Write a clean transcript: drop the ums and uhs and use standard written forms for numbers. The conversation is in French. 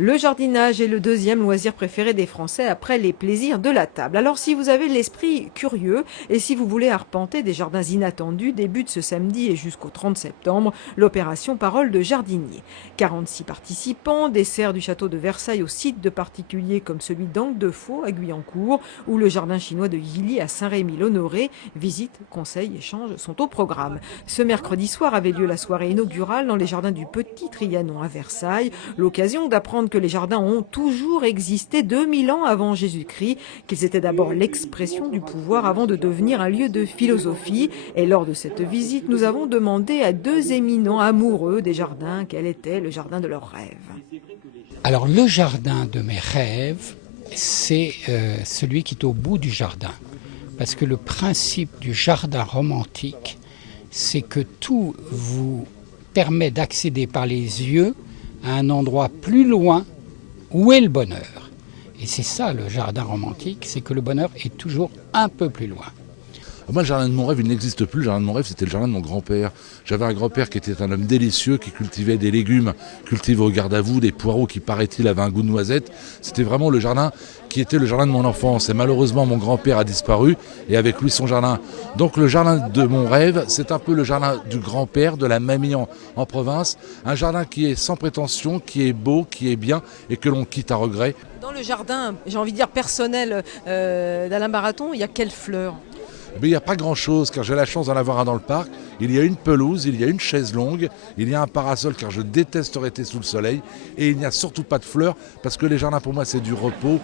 Le jardinage est le deuxième loisir préféré des Français après les plaisirs de la table. Alors si vous avez l'esprit curieux et si vous voulez arpenter des jardins inattendus, débute ce samedi et jusqu'au 30 septembre l'opération Parole de jardinier. 46 participants, dessert du château de Versailles au site de particuliers comme celui d'Angue-de-Faux à Guyancourt ou le jardin chinois de Gilly à Saint-Rémy-l'Honoré. Visites, conseils, échanges sont au programme. Ce mercredi soir avait lieu la soirée inaugurale dans les jardins du Petit Trianon à Versailles. L'occasion d'apprendre que les jardins ont toujours existé 2000 ans avant Jésus-Christ, qu'ils étaient d'abord l'expression du pouvoir avant de devenir un lieu de philosophie. Et lors de cette visite, nous avons demandé à deux éminents amoureux des jardins quel était le jardin de leurs rêves. Alors le jardin de mes rêves, c'est celui qui est au bout du jardin. Parce que le principe du jardin romantique, c'est que tout vous permet d'accéder par les yeux à un endroit plus loin où est le bonheur. Et c'est ça le jardin romantique, c'est que le bonheur est toujours un peu plus loin. Moi, le jardin de mon rêve, il n'existe plus. Le jardin de mon rêve, c'était le jardin de mon grand-père. J'avais un grand-père qui était un homme délicieux, qui cultivait des légumes cultivés au garde à vous, des poireaux qui, paraît-il, avaient un goût de noisette. C'était vraiment le jardin qui était le jardin de mon enfance. Et malheureusement, mon grand-père a disparu, et avec lui, son jardin. Donc, le jardin de mon rêve, c'est un peu le jardin du grand-père, de la mamie en province. Un jardin qui est sans prétention, qui est beau, qui est bien, et que l'on quitte à regret. Dans le jardin, j'ai envie de dire personnel d'Alain Baraton, il y a quelles fleurs ? Mais il n'y a pas grand-chose, car j'ai la chance d'en avoir un dans le parc. Il y a une pelouse, il y a une chaise longue, il y a un parasol, car je déteste rester sous le soleil. Et il n'y a surtout pas de fleurs, parce que les jardins, pour moi, c'est du repos.